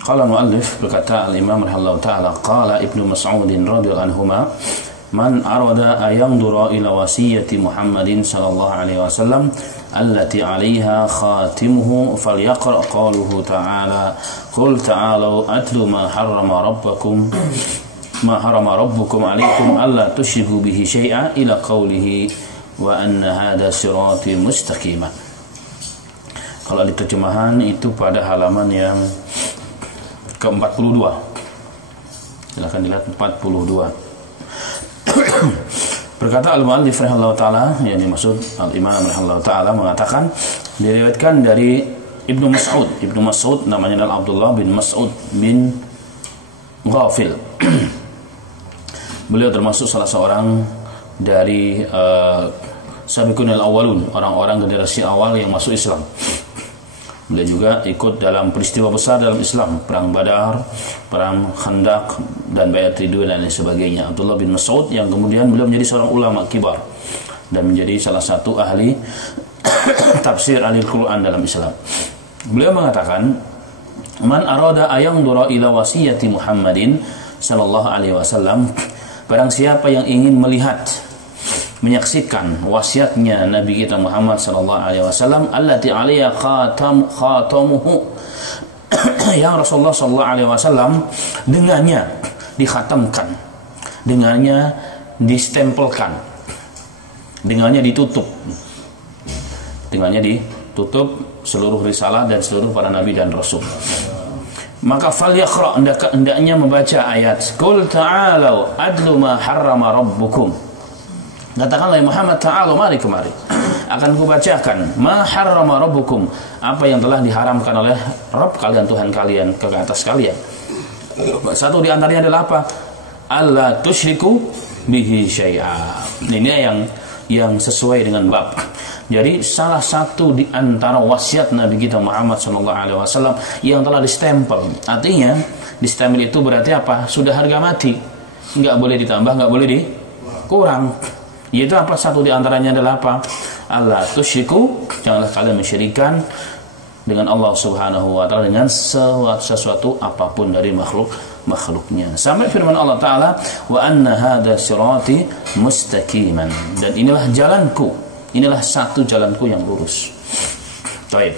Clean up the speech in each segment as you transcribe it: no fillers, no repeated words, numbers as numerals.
Qala muallif, berkata al-Imam rahimahullah ta'ala, qala Ibnu Mas'ud radhiyallahu anhuma, man arada ayandura ila wasiyati Muhammadin sallallahu alaihi wasallam allati 'alaiha khatimuhu falyaqra qawluhu ta'ala qul ta'alu atlu ma harrama rabbukum 'alaikum alla tusyriku bihi syai'a ila qawlihi wa anna hadha sirati mustaqimah. Kalau di terjemahan itu pada halaman yang ke-42. Silakan dilihat 42. Berkata al-muallif rahimahullah ta'ala, yang dimaksud al-imam rahimahullah ta'ala, mengatakan diriwayatkan dari Ibnu Mas'ud. Ibnu Mas'ud namanya adalah Abdullah bin Mas'ud bin Ghafil. Beliau termasuk salah seorang dari sabiqunil awwalun, orang-orang generasi awal yang masuk Islam. Beliau juga ikut dalam peristiwa besar dalam Islam, perang Badar, perang Khandaq, dan Bai'at Ridwan dan lain sebagainya. Abdullah bin Mas'ud yang kemudian beliau menjadi seorang ulama kibar dan menjadi salah satu ahli tafsir ahli Quran dalam Islam. Beliau mengatakan, man arada ayandura ila wasiyati Muhammadin sallallahu alaihi wasallam, barang siapa yang ingin melihat, menyaksikan wasiatnya Nabi kita Muhammad sallallahu alaihi wasallam, allati 'alaiha khatamuhu, yang Rasulullah sallallahu alaihi wasallam dengannya dikhatamkan, dengannya distempelkan, dengannya ditutup seluruh risalah dan seluruh para nabi dan rasul. Maka falyaqra, hendaknya membaca ayat qul ta'alu adlu ma harrama rabbukum, katakanlah ya Muhammad, ta'ala, mari kemari, akan kubacakan ma harrama rabbukum, apa yang telah diharamkan oleh Rabb kalian, Tuhan kalian ke atas kalian. Satu di antaranya adalah apa? Alla tusyriku bihi syai'a. Ini yang sesuai dengan bab. Jadi salah satu di antara wasiat Nabi kita Muhammad SAW yang telah distempel. Artinya distempel itu berarti apa? Sudah harga mati, nggak boleh ditambah, nggak boleh dikurang. Yaitu apa? Satu di antaranya adalah apa? Allah tusyriku, janganlah kalian mensyirikkan dengan Allah Subhanahu wa taala dengan sesuatu apapun dari makhluknya. Sampai firman Allah taala, wa anna hadza sirati mustaqiman, dan inilah jalanku, inilah satu jalanku yang lurus. Baik.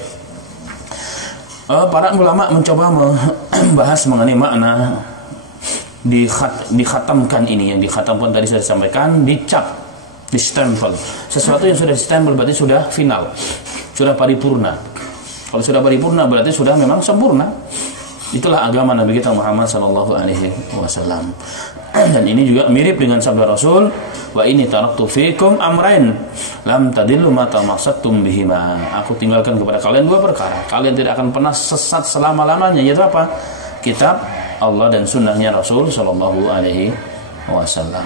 Para ulama mencoba membahas mengenai makna dikhatamkan ini. Yang dikhatamkan tadi saya sampaikan, dicap, distempel. Sesuatu yang sudah distempel berarti sudah final, sudah paripurna. Kalau sudah paripurna berarti sudah memang sempurna. Itulah agama Nabi kita Muhammad sallallahu alaihi wasallam. Dan ini juga mirip dengan sabda Rasul, wa inni taraktu fikum amrain lam tadillu ma tamassaktum bihima. Aku tinggalkan kepada kalian dua perkara, kalian tidak akan pernah sesat selama-lamanya. Yaitu apa? Kitab Allah dan sunnahnya Rasul sallallahu alaihi wasallam.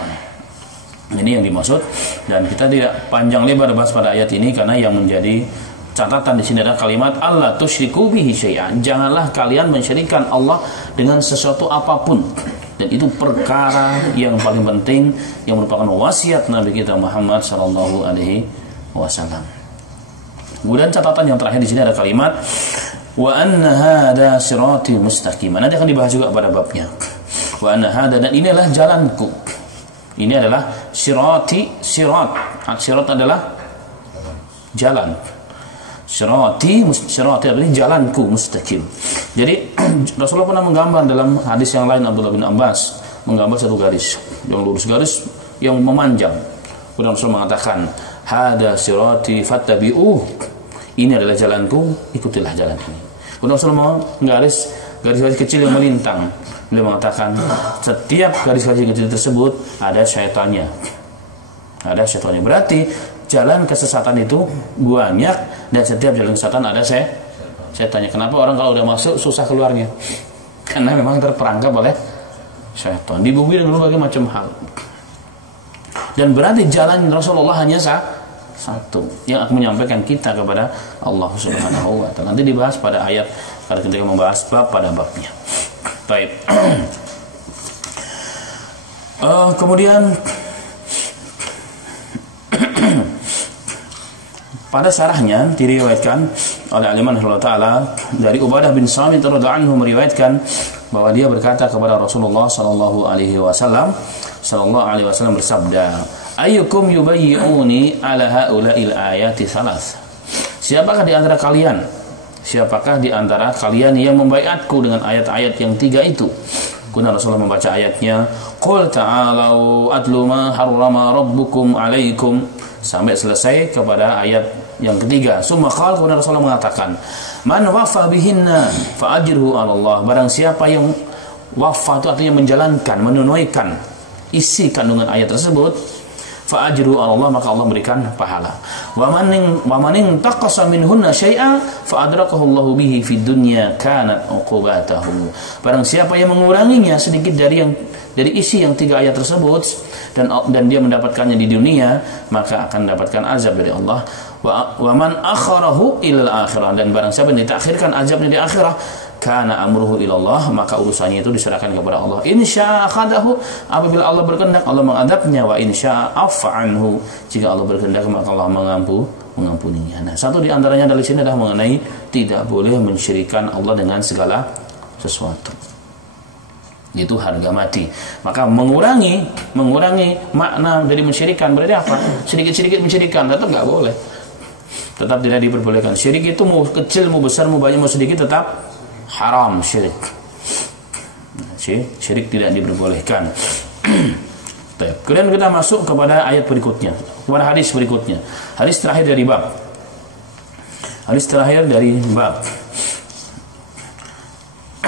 Ini yang dimaksud, dan kita tidak panjang lebar bahas pada ayat ini karena yang menjadi catatan di sini adalah kalimat Allah tusyriku bihi syai'an. Janganlah kalian mensyirikkan Allah dengan sesuatu apapun. Dan itu perkara yang paling penting yang merupakan wasiat Nabi kita Muhammad sallallahu alaihi wasallam. Kemudian catatan yang terakhir di sini ada kalimat wa anna hadza sirati mustaqiman. Nanti akan dibahas juga pada babnya. Wa anna hadza, dan inilah jalanku. Ini adalah sirati, sirat. Sirat adalah jalan. Sirati artinya jalanku mustaqim. Jadi Rasulullah pernah menggambar dalam hadis yang lain, Abdullah bin Abbas menggambar satu garis yang lurus, garis yang memanjang. Kemudian Rasul mengatakan, hada sirati fattabi'uh, ini adalah jalanku, ikutilah jalan ini. Kemudian Rasul menggaris garis-garis kecil yang melintang. Beliau mengatakan, setiap garis-garis kecil tersebut ada syaitannya. Ada syaitannya. Berarti jalan kesesatan itu banyak, dan setiap jalan kesesatan ada setannya. Kenapa orang kalau udah masuk susah keluarnya? Karena memang terperangkap oleh syaitan. Dibumbui dengan berbagai macam hal. Dan berarti jalan Rasulullah hanya satu yang akan menyampaikan kita kepada Allah Subhanahu wa taala. Nanti dibahas pada ayat pada ketika membahas bab pada babnya. Baik. Kemudian pada syarahnya diriwayatkan oleh Imam Rahimahullah Ta'ala dari Ubadah bin Samit radhiyallahu anhu meriwayatkan bahwa dia berkata kepada Rasulullah sallallahu alaihi wasallam bersabda, ayyukum yubayyi'uni ala haula'il ayati thalath. Siapakah di antara kalian yang membaiatku dengan ayat-ayat yang 3 itu? Kemudian Rasulullah membaca ayatnya, qul ta'alau atlu ma harrama rabbukum alaikum, sampai selesai kepada ayat yang ketiga. Summa qala, kemudian Rasulullah mengatakan, man wafa bihinna fa ajruhu 'ala Allah. Barang siapa yang wafa itu artinya menjalankan, menunaikan isi kandungan ayat tersebut, fa ajruhu 'ala Allah, maka Allah berikan pahala. Wa man taqasa minhunna syai'a fa adrakahu Allahu bihi fid dunya kanat uqubatahu. Barang siapa yang menguranginya sedikit dari isi yang 3 ayat tersebut dan dia mendapatkannya di dunia, maka akan mendapatkan azab dari Allah. Wa man akharahu ila akhirah, dan barang siapa yang ditakhirkan azabnya di akhirah, kana amruhu ila Allah, maka urusannya itu diserahkan kepada Allah. Insya akhadahu, apabila Allah berkehendak Allah mengadabnya, wa insya afa anhu, jika Allah berkehendak maka Allah mengampuninya. Nah, satu di antaranya dari sini adalah mengenai tidak boleh mensyirikkan Allah dengan segala sesuatu. Itu harga mati. Maka mengurangi makna dari mensyirikkan berarti apa? Sedikit-sedikit mensyirikkan tetap enggak boleh. Tetap tidak diperbolehkan. Syirik itu mau kecil, mau besar, mau banyak, mau sedikit, tetap haram syirik. Syirik tidak diperbolehkan. Kemudian kita masuk kepada ayat berikutnya, kepada hadis berikutnya. Hadis terakhir dari bab.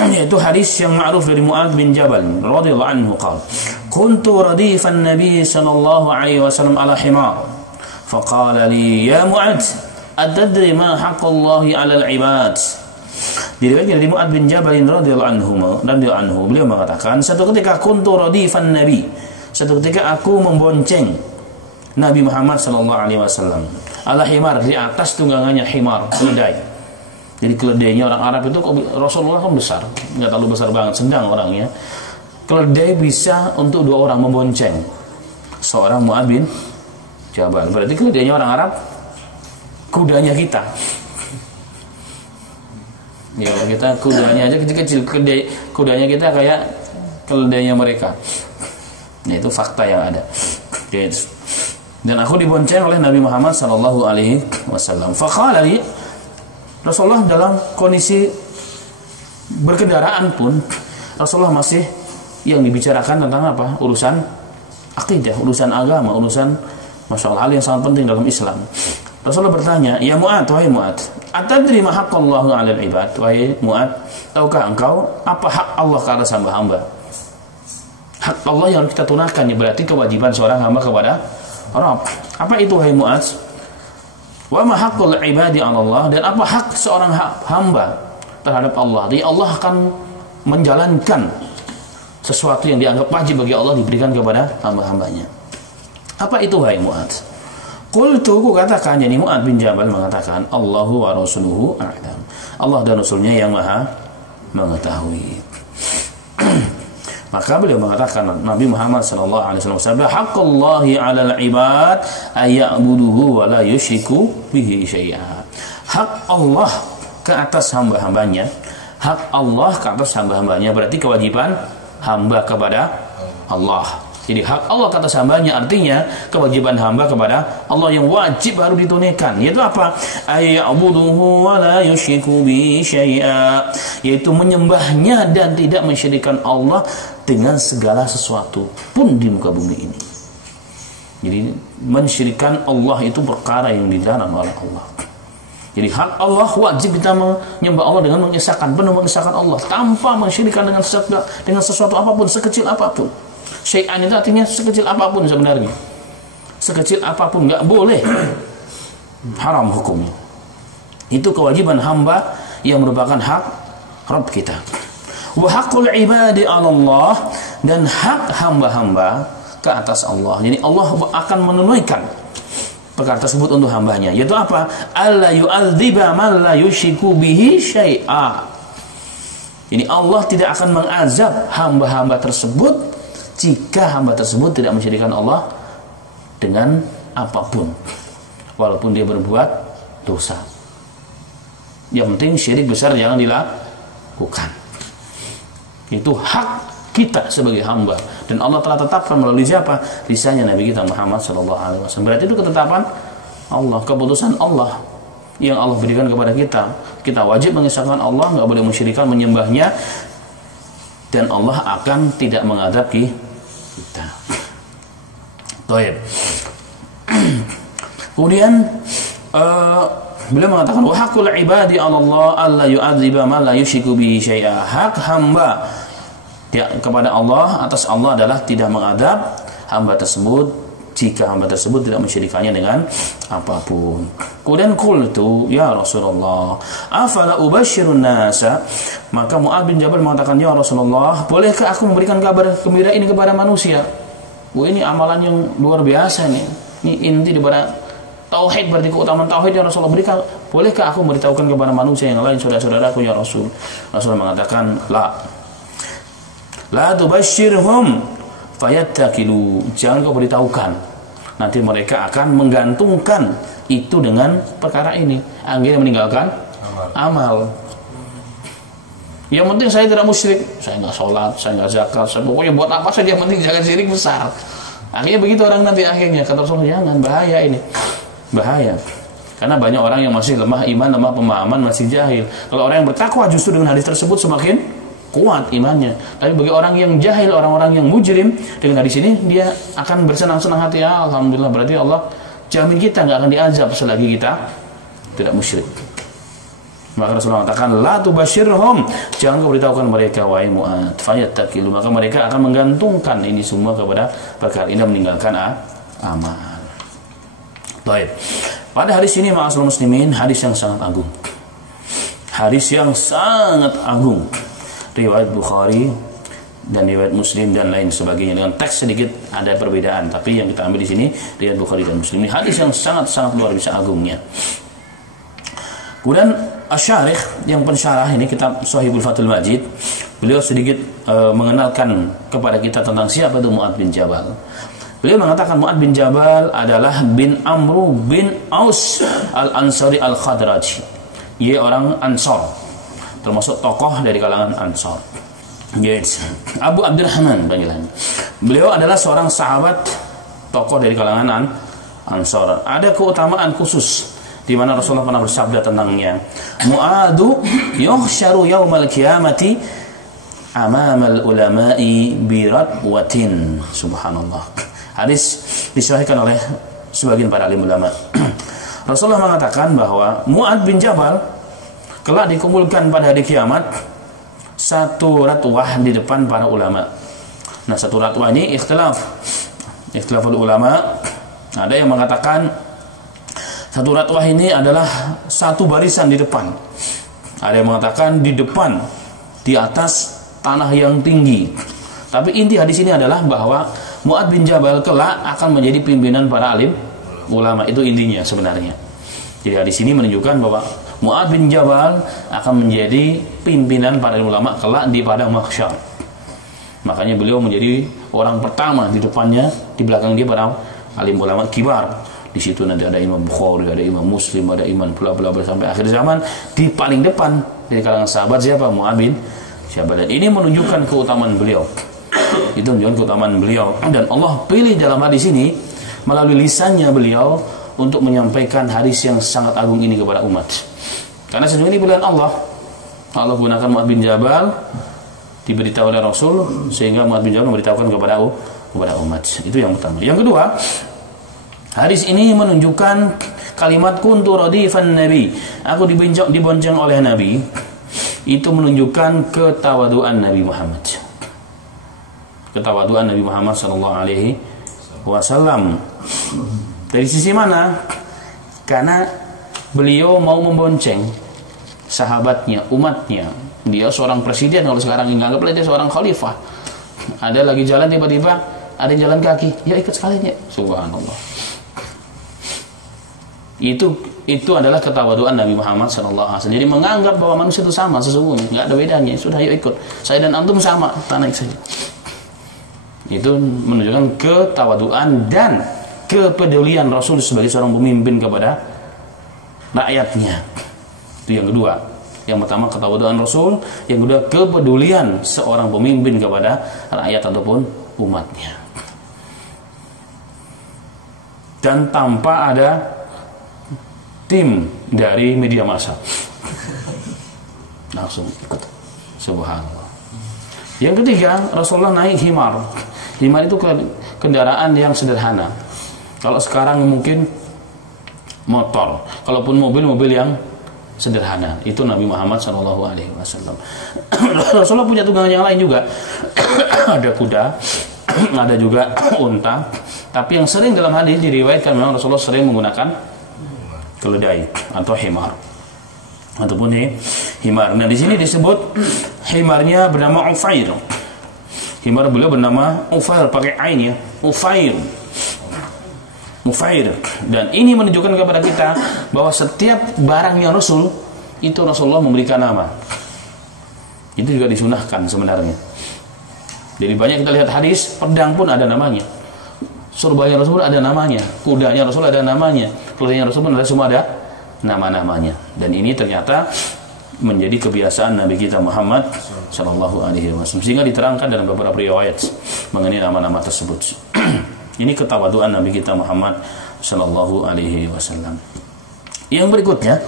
Yaitu hadis yang ma'ruf dari Mu'adz bin Jabal radhiyallahu anhu qala, kuntu radifan nabiy sallallahu alaihi wasallam ala himar, faqala li ya Mu'adz atadri ma haqqallahi 'alal 'ibad. Diriwayatkan dari Mu'adz bin Jabal radhiyallahu anhu, beliau mengatakan, satu ketika kuntu radifan nabi, satu ketika aku membonceng Nabi Muhammad sallallahu alaihi wasallam ala himar, di atas tunggangannya himar, keledai. Jadi keledainya orang Arab itu, Rasulullah kan besar, nggak terlalu besar banget, sedang orangnya. Keledai bisa untuk 2 orang membonceng seorang Mu'adz bin Jabal. Berarti keledainya orang Arab, kudanya kita. Ya, kita kudanya aja kecil-kecil, kudanya kita kayak keledainya mereka. Nah, itu fakta yang ada. Dan aku dibonceng oleh Nabi Muhammad sallallahu alaihi wasallam. Faqala li, Rasulullah dalam kondisi berkendaraan pun Rasulullah masih yang dibicarakan tentang apa? Urusan akidah, urusan agama, urusan masalah hal yang sangat penting dalam Islam. Rasulullah bertanya, ya Mu'adz, wahai Mu'adz, atadri ma haqqallahu 'alal 'ibad? Wahai Mu'adz, tahukah engkau apa hak Allah ke atas hamba-hamba? Hak Allah yang harus kita tunaikan, berarti kewajiban seorang hamba kepada Rabb. Apa itu wahai Mu'adz? Wa ma haqqul 'ibadi 'ala Allah, dan apa hak seorang hamba terhadap Allah? Jadi Allah akan menjalankan sesuatu yang dianggap wajib bagi Allah diberikan kepada hamba-hambanya. Apa itu wahai Mu'adz? Qultu, ku katakan, yani Mu'adz bin Jabal mengatakan, Allahu wa rasuluhu a'lam. Allah dan Rasulnya yang maha mengetahui. Maka beliau mengatakan, Nabi Muhammad sallallahu alaihi wasallam bersabda, haqqallahi 'alal 'ibad ayya'buduhu wa la yusyriku bihi syai'a. Hak Allah ke atas hamba-hambanya, hak Allah ke atas hamba-hambanya berarti kewajiban hamba kepada Allah. Jadi hak Allah ke atas hambanya artinya kewajiban hamba kepada Allah yang wajib baru ditunaikan, yaitu apa? Ayya'buduhu wa la yusyriku bihi syai'a, yaitu menyembahnya dan tidak mensyirikkan Allah dengan segala sesuatu pun di muka bumi ini. Jadi mensyirikkan Allah itu perkara yang dilarang oleh Allah. Jadi hak Allah wajib kita menyembah Allah dengan mengesahkan, penuh mengesahkan Allah tanpa mensyirikkan dengan sesuatu apapun, sekecil apapun. Syai'an itu artinya sekecil apapun sebenarnya. Sekecil apapun nggak boleh, haram hukumnya. Itu kewajiban hamba yang merupakan hak Rabb kita. Wa haqqul ibadi 'ala Allah, dan hak hamba-hamba ke atas Allah. Jadi Allah akan menunaikan perkara tersebut untuk hambanya, yaitu apa? Alla yu'adziba man la yusyriku bihi syai'a. Jadi Allah tidak akan mengazab hamba-hamba tersebut jika hamba tersebut tidak mensyirikkan Allah dengan apapun, walaupun dia berbuat dosa. Yang penting syirik besar jangan dilakukan. Itu hak kita sebagai hamba, dan Allah telah tetapkan melalui siapa? Lisannya Nabi kita Muhammad SAW. Berarti itu ketetapan Allah, keputusan Allah yang Allah berikan kepada kita. Kita wajib mengesahkan Allah, nggak boleh mensyirikkan, menyembahnya, dan Allah akan tidak mengadab kita. Baik. Kemudian beliau mengatakan wa haqqul ibadi 'ala Allah alla yu'adziba man la yusyriku bihi syai'a. Hak hamba kepada Allah, atas Allah adalah tidak mengadab hamba tersebut jika hamba tersebut tidak mensyirikannya dengan apapun. Kemudian qultu ya Rasulullah afala ubashirun nasa, maka Mu'adz bin Jabal mengatakan, ya Rasulullah, bolehkah aku memberikan kabar gembira ini kepada manusia? Wah, ini amalan yang luar biasa nih. Ini inti daripada tauhid, berarti keutamaan tauhid yang Rasulullah berikan. Bolehkah aku memberitahukan kepada manusia yang lain, saudara-saudaraku ya Rasul? Rasul mengatakan, la tubashshirhum fayattakilu. Jangan kau beritahukan, nanti mereka akan menggantungkan itu dengan perkara ini, akhirnya meninggalkan amal. Yang penting saya tidak musyrik, saya nggak sholat, saya nggak zakat, saya pokoknya buat apa saja, yang penting jangan syirik besar. Akhirnya begitu orang nanti, akhirnya kata Rasulullah, jangan, bahaya ini, bahaya. Karena banyak orang yang masih lemah iman, lemah pemahaman, masih jahil. Kalau orang yang bertakwa justru dengan hadis tersebut semakin kuat imannya. Tapi bagi orang yang jahil, orang-orang yang mujrim, dengan hadis ini dia akan bersenang-senang hati. Ya, alhamdulillah, berarti Allah jamin kita nggak akan diazab selagi kita tidak musyrik. Maka Rasulullah mengatakan, la tubashirhum, jangan kau beritahukan mereka, wahai Mu'adz, fayattakilu, maka mereka akan menggantungkan ini semua kepada perkara ini dan meninggalkan amal. Baik. Pada hadis ini, ma'asyiral muslimin, hadis yang sangat agung. Hadis yang sangat agung. Riwayat Bukhari dan riwayat Muslim dan lain sebagainya, dengan teks sedikit ada perbedaan, tapi yang kita ambil di sini riwayat Bukhari dan Muslim. Ini hadis yang sangat-sangat luar biasa agungnya. Kemudian Asy-Syarikh yang pensyarah ini kitab Shahihul Fathul Majid, beliau sedikit mengenalkan kepada kita tentang siapa itu Mu'adz bin Jabal. Beliau mengatakan Mu'adz bin Jabal adalah bin Amru bin Aus al-Ansari al-Khadraji. Ia orang Ansar, termasuk tokoh dari kalangan Ansar. Yes. Abu Abdurrahman panggilannya. Beliau adalah seorang sahabat, tokoh dari kalangan Ansar. Ada keutamaan khusus di mana Rasulullah pernah bersabda tentangnya. Mu'adzu yuhsyaru yaumal qiyamati amamal ulama'i biratwatin. Subhanallah. Hadis disahihkan oleh sebagian para alim ulama. Rasulullah mengatakan bahwa Mu'adz bin Jabal kelak dikumpulkan pada hari kiamat satu ratwah di depan para ulama. Nah, satu ratwah ini ikhtilaful ulama. Ada yang mengatakan satu ratwah ini adalah satu barisan di depan. Ada yang mengatakan di depan, di atas tanah yang tinggi. Tapi inti hadis ini adalah bahwa Mu'adz bin Jabal kelak akan menjadi pimpinan para alim ulama. Itu intinya sebenarnya. Jadi hadis ini menunjukkan bahwa Mu'adz bin Jabal akan menjadi pimpinan para ulama kelak di padang mahsyar. Makanya beliau menjadi orang pertama di depannya, di belakang dia para alim ulama kibar. Di situ nanti ada Imam Bukhari, ada Imam Muslim, ada Imam bla bla bla sampai akhir zaman. Di paling depan dari kalangan sahabat siapa? Mu'adz bin Jabal. Dan ini menunjukkan keutamaan beliau. Itu menunjukkan keutamaan beliau. Dan Allah pilih dalam hadis ini melalui lisannya beliau untuk menyampaikan hadis yang sangat agung ini kepada umat. Karena sesungguhnya ini pilihan Allah. Allah gunakan Mu'adz bin Jabal, diberitahu oleh Rasul, sehingga Mu'adz bin Jabal memberitahukan kepada umat. Itu yang pertama. Yang kedua, hadis ini menunjukkan kalimat kuntu radifan Nabi. Aku dibonceng oleh Nabi. Itu menunjukkan ketawaduan Nabi Muhammad. Ketawaduan Nabi Muhammad SAW. Dari sisi mana? Karena beliau mau membonceng sahabatnya, umatnya. Dia seorang presiden, kalau sekarang anggaplah dia seorang khalifah. Ada lagi jalan, tiba-tiba ada yang jalan kaki, ya ikut sekalian ya. Subhanallah. Itu adalah ketawaduan Nabi Muhammad SAW. Jadi menganggap bahwa manusia itu sama sesungguhnya, nggak ada bedanya. Sudah, yuk ikut. Saya dan antum sama, naik saja. Itu menunjukkan ketawaduan dan kepedulian Rasul sebagai seorang pemimpin kepada rakyatnya. Itu yang kedua. Yang pertama ketawaduan Rasul, yang kedua kepedulian seorang pemimpin kepada rakyat ataupun umatnya. Dan tanpa ada tim dari media massa, langsung ikut. Subhanallah. Yang ketiga, Rasulullah naik himar. Himar itu kendaraan yang sederhana. Kalau sekarang mungkin motor, kalaupun mobil yang sederhana. Itu Nabi Muhammad SAW. Rasulullah punya tunggangan yang lain juga. Ada kuda, ada juga unta. Tapi yang sering dalam hadis diriwayatkan memang Rasulullah sering menggunakan keledai atau himar, ataupun himar. Nah di sini disebut himarnya bernama Ufair. Himar beliau bernama Ufair, pakai ain ya, Ufair. Mufair. Dan ini menunjukkan kepada kita bahwa setiap barangnya Rasul itu Rasulullah memberikan nama. Itu juga disunahkan sebenarnya. Jadi banyak kita lihat hadis, pedang pun ada namanya, surbayanya Rasul ada namanya, kudanya Rasul ada namanya, keledainya Rasul pun ada, semua ada nama-namanya. Dan ini ternyata menjadi kebiasaan Nabi kita Muhammad Sallallahu Alaihi Wasallam, sehingga diterangkan dalam beberapa riwayat mengenai nama-nama tersebut. Ini ketawaduan Nabi kita Muhammad Sallallahu Alaihi Wasallam. Yang berikutnya,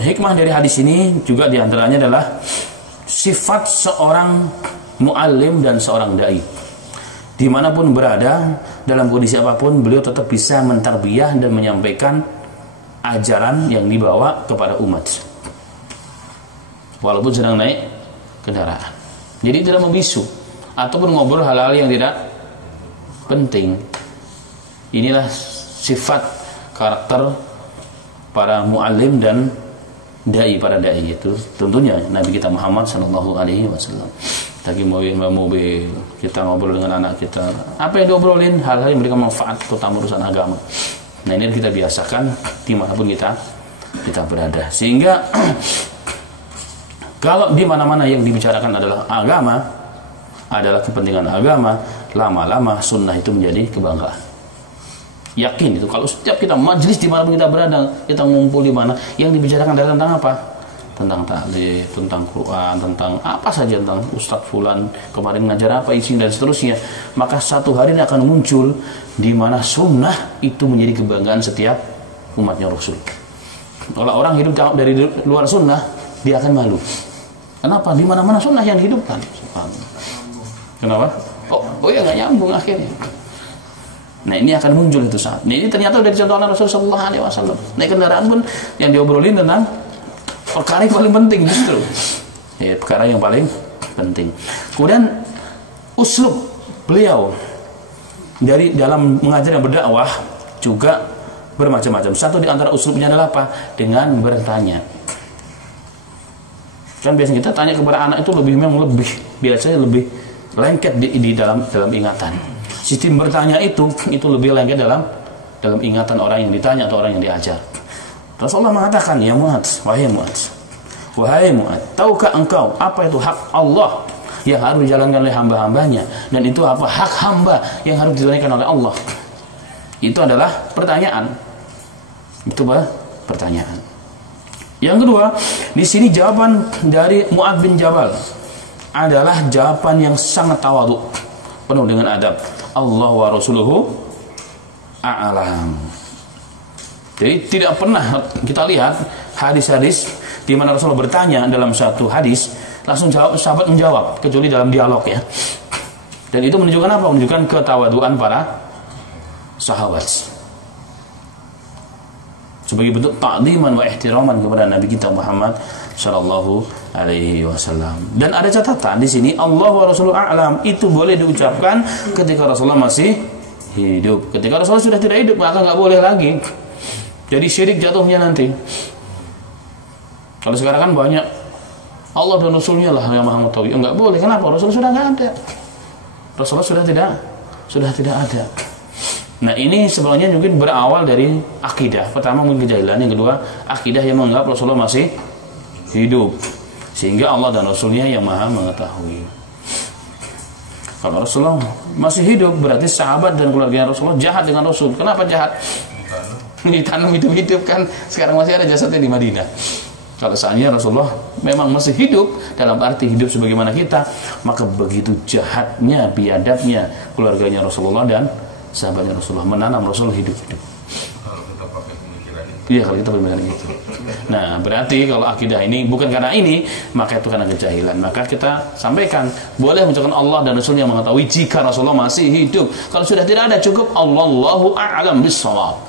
hikmah dari hadis ini juga diantaranya adalah sifat seorang muallim dan seorang dai. Dimanapun berada, dalam kondisi apapun, beliau tetap bisa mentarbiyah dan menyampaikan ajaran yang dibawa kepada umat, walaupun sedang naik kendaraan. Jadi tidak membisu ataupun ngobrol hal-hal yang tidak penting. Inilah sifat karakter para muallim dan dai, para dai itu tentunya Nabi kita Muhammad Sallallahu Alaihi Wasallam. Lagi mobil, kita ngobrol dengan anak kita, apa yang diobrolin hal-hal yang memberikan manfaat, terutama urusan agama. Nah ini kita biasakan dimanapun kita berada, sehingga kalau di mana-mana yang dibicarakan adalah agama, adalah kepentingan agama, lama-lama sunnah itu menjadi kebanggaan. Yakin itu, kalau setiap kita majlis di mana kita berada, kita ngumpul di mana, yang dibicarakan adalah tentang apa? Tentang ta'lim, tentang Quran, tentang apa saja, tentang Ustadz Fulan kemarin ngajar apa isi dan seterusnya. Maka satu hari ini akan muncul di mana sunnah itu menjadi kebanggaan setiap umatnya Rasul. Kalau orang hidup dari luar sunnah, dia akan malu. Kenapa? Di mana-mana sunnah yang dihidupkan. Kenapa? Oh ya, nggak nyambung akhirnya. Nah ini akan muncul itu saat. Nah, ini ternyata sudah dicontohkan Rasulullah SAW. Naik kendaraan pun yang diobrolin tentang perkara yang paling penting justru. Ya, perkara yang paling penting. Kemudian uslub beliau dari dalam mengajar dan berdakwah juga bermacam-macam. Satu di antara uslubnya adalah apa? Dengan bertanya. Kan biasanya kita tanya kepada anak itu memang lebih biasanya lebih lengket di dalam ingatan. Sistem bertanya itu lebih lengket dalam ingatan orang yang ditanya atau orang yang diajar. Rasulullah mengatakan, ya Mu'ad, wahai Mu'ad, tahukah engkau apa itu hak Allah yang harus dijalankan oleh hamba-hambanya, dan itu apa hak hamba yang harus ditunaikan oleh Allah? Itu adalah pertanyaan. Itu pertanyaan. Yang kedua, di sini jawaban dari Mu'ad bin Jabal adalah jawaban yang sangat tawadhu, penuh dengan adab. Allah wa Rasuluhu a'lam. Jadi tidak pernah kita lihat hadis-hadis di mana Rasulullah bertanya dalam satu hadis langsung sahabat menjawab, kecuali dalam dialog ya. Dan itu menunjukkan apa? Menunjukkan ketawaduan para sahabat sebagai bentuk ta'dhiman wa ihtiraman kepada Nabi kita Muhammad Sallallahu Alaihi Wasallam. Dan ada catatan di sini, Allah wa Rasuluhu a'lam itu boleh diucapkan ketika Rasulullah masih hidup. Ketika Rasulullah sudah tidak hidup, maka nggak boleh lagi. Jadi syirik jatuhnya nanti. Kalau sekarang kan banyak Allah dan Rasulnya lah yang maha mengetahui. Enggak boleh. Kenapa? Rasul sudah nggak ada. Rasulullah sudah tidak ada. Nah ini sebenarnya mungkin berawal dari akidah. Pertama mungkin kejahilan, yang kedua akidah yang menganggap Rasulullah masih hidup, sehingga Allah dan Rasulnya yang maha mengetahui. Kalau Rasulullah masih hidup, berarti sahabat dan keluarga Rasulullah jahat dengan Rasul. Kenapa jahat? Ditanam hidup-hidup kan. Sekarang masih ada jasadnya di Madinah. Kalau seandainya Rasulullah memang masih hidup, dalam arti hidup sebagaimana kita, maka begitu jahatnya, biadabnya keluarganya Rasulullah dan sahabatnya Rasulullah menanam Rasul hidup-hidup. Kalau kita pakai pemikiran itu. Iya, kalau kita pemikiran gitu. Nah, berarti kalau akidah ini bukan karena ini, maka itu karena kejahilan. Maka kita sampaikan, boleh mengucapkan Allah dan Rasulnya mengetahui jika Rasulullah masih hidup. Kalau sudah tidak ada, cukup Allahu a'lam bis-shawab.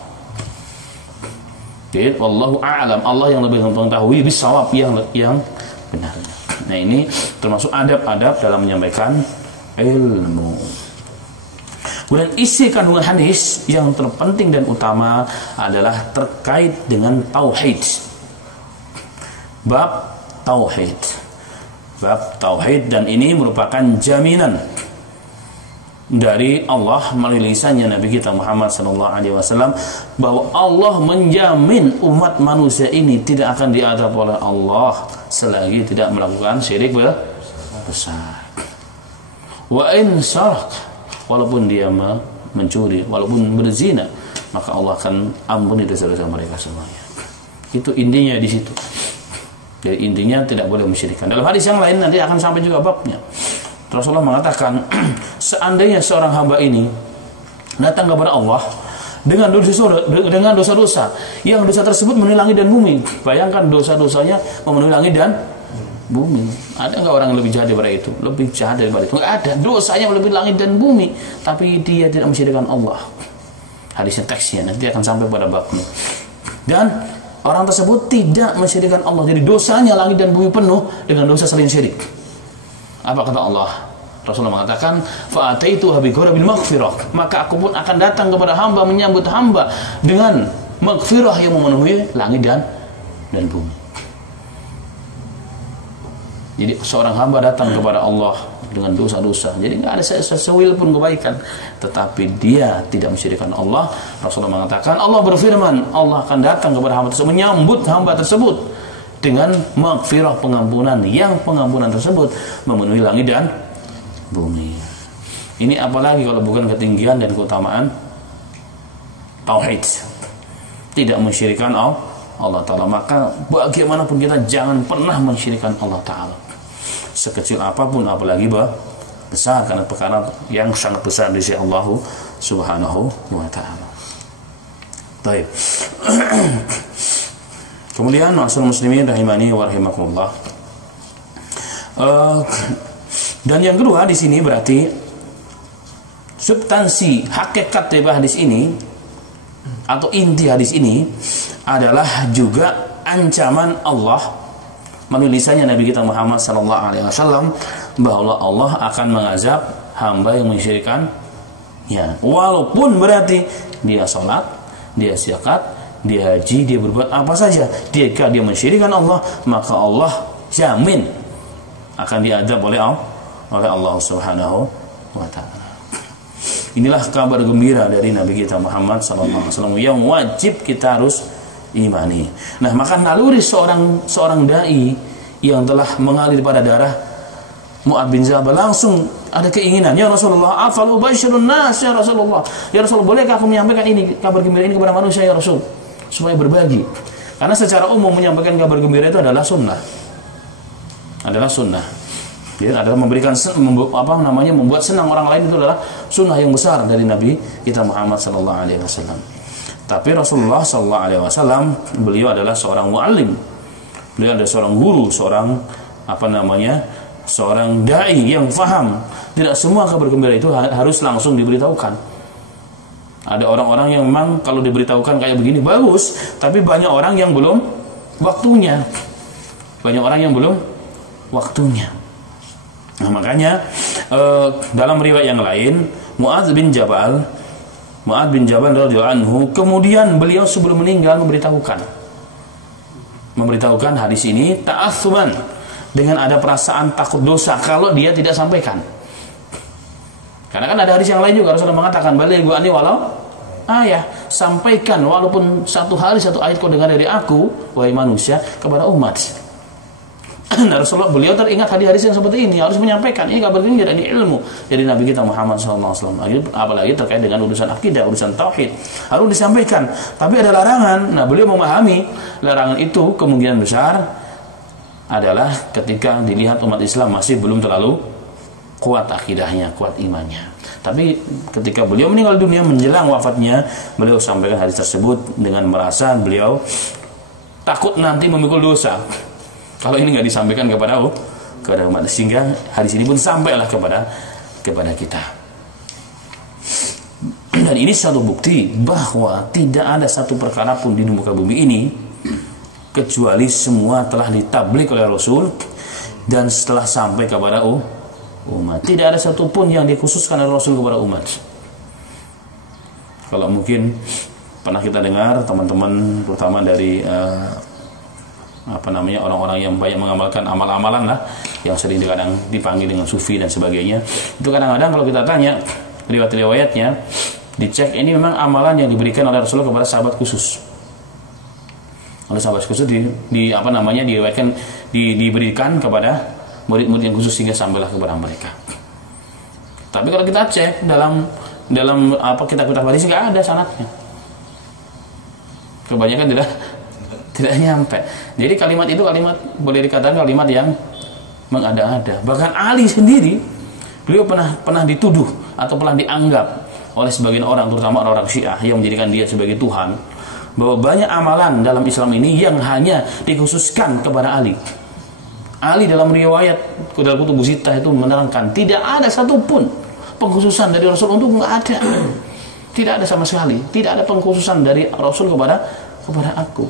Jadi, wallahu a'lam, Allah yang lebih mengetahui bis-shawab, yang benar. Nah, ini termasuk adab-adab dalam menyampaikan ilmu. Kemudian isi kandungan hadis yang terpenting dan utama adalah terkait dengan tauhid. Bab tauhid. Bab tauhid, dan ini merupakan jaminan dari Allah melalui lisannya Nabi kita Muhammad SAW, bahwa Allah menjamin umat manusia ini tidak akan diazab oleh Allah selagi tidak melakukan syirik besar. Wa in syarak, walaupun dia mencuri, walaupun berzina, maka Allah akan ampuni dosa-dosa mereka semuanya. Itu intinya di situ. Jadi intinya tidak boleh mensyirikkan. Dalam hadis yang lain nanti akan sampai juga babnya. Rasulullah mengatakan, seandainya seorang hamba ini datang kepada Allah dengan dosa-dosa yang dosa tersebut memenuhi langit dan bumi. Bayangkan dosa-dosanya memenuhi langit dan bumi. Ada nggak orang yang lebih jahat daripada itu? Lebih jahat daripada itu? Nggak ada. Dosanya melebihi langit dan bumi, tapi dia tidak mensyirikkan Allah. Hadisnya, teksnya nanti akan sampai pada babnya. Dan orang tersebut tidak mensyirikkan Allah. Jadi dosanya langit dan bumi penuh dengan dosa selain syirik. Apa kata Allah? Rasulullah mengatakan, fa'ataitu bighurabil maghfirah, maka aku pun akan datang kepada hamba, menyambut hamba dengan maghfirah yang memenuhi langit dan bumi. Jadi seorang hamba datang kepada Allah dengan dosa-dosa, jadi nggak ada sewil pun kebaikan, tetapi dia tidak mensyirikkan Allah. Rasulullah mengatakan, Allah berfirman, Allah akan datang kepada hamba tersebut, menyambut hamba tersebut dengan maghfirah, pengampunan, yang pengampunan tersebut memenuhi langit dan bumi. Ini apalagi kalau bukan ketinggian dan keutamaan tauhid, tidak mensyirikkan Allah Ta'ala. Maka bagaimanapun kita jangan pernah mensyirikkan Allah Ta'ala, sekecil apapun, apalagi besar, karena perkara yang sangat besar di sisi Allah Subhanahu wa Ta'ala. Baik. Kemudian ma'asyiral muslimin rahimani wa rahimakumullah. Dan yang kedua di sini berarti substansi hakikat dari hadis ini atau inti hadis ini adalah juga ancaman Allah melalui lisannya Nabi kita Muhammad SAW, bahwa Allah akan mengazab hamba yang mensyirikkan, ya, walaupun berarti dia salat, dia zakat, dia haji, dia berbuat apa saja, jika dia mensyirikkan Allah, maka Allah jamin akan diazab oleh Allah Subhanahu wa Ta'ala. Inilah kabar gembira dari Nabi kita Muhammad SAW yang wajib kita harus imani. Nah, maka naluri seorang dai yang telah mengalir pada darah Mu'adz bin Jabal langsung ada keinginan, ya Rasulullah, afalu basyirun nas, ya Rasulullah. Ya Rasulullah, bolehkah aku menyampaikan ini, kabar gembira ini kepada manusia, ya Rasul, supaya berbagi? Karena secara umum menyampaikan kabar gembira itu adalah sunnah. Adalah sunnah. Dia adalah memberikan membuat senang orang lain, itu adalah sunnah yang besar dari Nabi kita Muhammad sallallahu alaihi wasallam. Tapi Rasulullah sallallahu alaihi wasallam, beliau adalah seorang muallim. Beliau adalah seorang guru, seorang seorang dai yang faham. Tidak semua kabar gembira itu harus langsung diberitahukan. Ada orang-orang yang memang kalau diberitahukan kayak begini bagus, tapi banyak orang yang belum waktunya. Banyak orang yang belum waktunya. Nah, makanya dalam riwayat yang lain, Mu'adz bin Jabal radhiyallahu anhu, kemudian beliau sebelum meninggal memberitahukan hadis ini ta'assuban, dengan ada perasaan takut dosa kalau dia tidak sampaikan. Karena kan ada hadis yang lain juga Rasulullah mengatakan, balighu anni walau ayah, sampaikan walaupun satu hari satu ayat kau dengar dari aku, wahai manusia, kepada umat. Nah, Rasulullah beliau teringat hadis-hadis yang seperti ini, harus menyampaikan ini kabar ini dari ilmu dari Nabi kita Muhammad SAW. Apalagi terkait dengan urusan akidah, urusan tauhid, harus disampaikan. Tapi ada larangan. Nah, beliau memahami larangan itu kemungkinan besar adalah ketika dilihat umat Islam masih belum terlalu kuat akidahnya, kuat imannya. Tapi ketika beliau meninggal dunia menjelang wafatnya, beliau sampaikan hadis tersebut dengan merasa beliau takut nanti memikul dosa kalau ini nggak disampaikan kepada umat, sehingga hadis ini pun sampailah kepada kita. Dan ini satu bukti bahwa tidak ada satu perkara pun di muka bumi ini kecuali semua telah ditablik oleh Rasul dan setelah sampai kepada umat. Tidak ada satu pun yang dikhususkan oleh Rasul kepada umat. Kalau mungkin pernah kita dengar teman-teman terutama dari orang-orang yang banyak mengamalkan amal-amalan lah, yang sering kadang dipanggil dengan sufi dan sebagainya, itu kadang-kadang kalau kita tanya riwayat-riwayatnya, dicek ini memang amalan yang diberikan oleh Rasulullah kepada sahabat khusus. Oleh sahabat khusus diriwayatkan diberikan kepada murid-murid yang khusus sehingga sampailah kepada mereka. Tapi kalau kita cek dalam kitab-kitab hadis nggak ada sanadnya. Kebanyakan tidak nyampe. Jadi kalimat itu boleh dikatakan kalimat yang mengada-ada. Bahkan Ali sendiri beliau pernah dituduh atau pernah dianggap oleh sebagian orang, terutama orang-orang Syiah yang menjadikan dia sebagai Tuhan, bahwa banyak amalan dalam Islam ini yang hanya dikhususkan kepada Ali. Ali dalam riwayat dalam Kutubus Sittah itu menerangkan tidak ada satupun pengkhususan dari Rasul untuk nggak ada. Tidak ada sama sekali. Tidak ada pengkhususan dari Rasul kepada aku.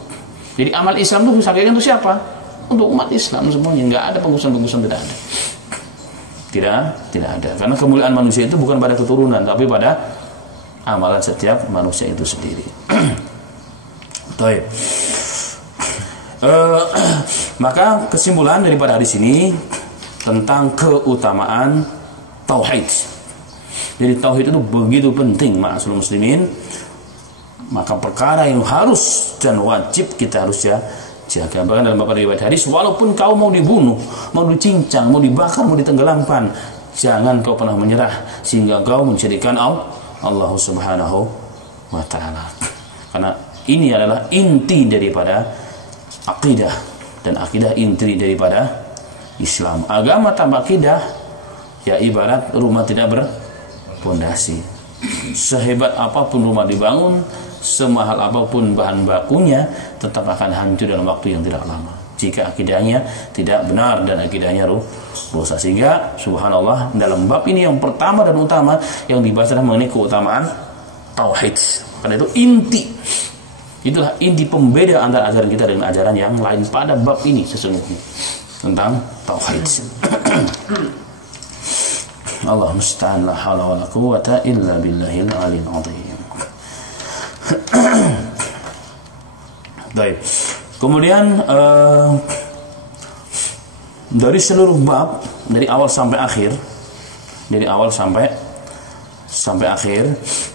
Jadi amal Islam itu disampaikan untuk siapa? Untuk umat Islam semuanya. Nggak ada pengkhususan, tidak ada. Tidak ada. Karena kemuliaan manusia itu bukan pada keturunan, tapi pada amalan setiap manusia itu sendiri. Baik. Maka kesimpulan daripada hadis ini tentang keutamaan tauhid. Jadi tauhid itu begitu penting, ma'asyiral muslimin. Maka perkara yang harus dan wajib kita harus jaga. Bahkan dalam beberapa riwayat hadis, walaupun kau mau dibunuh, mau dicincang, mau dibakar, mau ditenggelamkan, jangan kau pernah menyerah sehingga kau menjadikan Allah Subhanahu wa ta'ala. Karena ini adalah inti daripada akidah, dan akidah inti daripada Islam. Agama tanpa akidah ya ibarat rumah tidak berpondasi. Sehebat apapun rumah dibangun, semahal apapun bahan bakunya, tetap akan hancur dalam waktu yang tidak lama jika akidahnya tidak benar dan akidahnya rusak. Sehingga subhanallah, dalam bab ini yang pertama dan utama yang dibahas adalah mengenai keutamaan tauhid. Karena itu itulah inti pembeda antara ajaran kita dengan ajaran yang lain pada bab ini sesungguhnya tentang tauhid. Allah musta'an, la haula wala quwwata illa billahil aliyil azim. Baik. Kemudian dari seluruh bab, dari awal sampai akhir,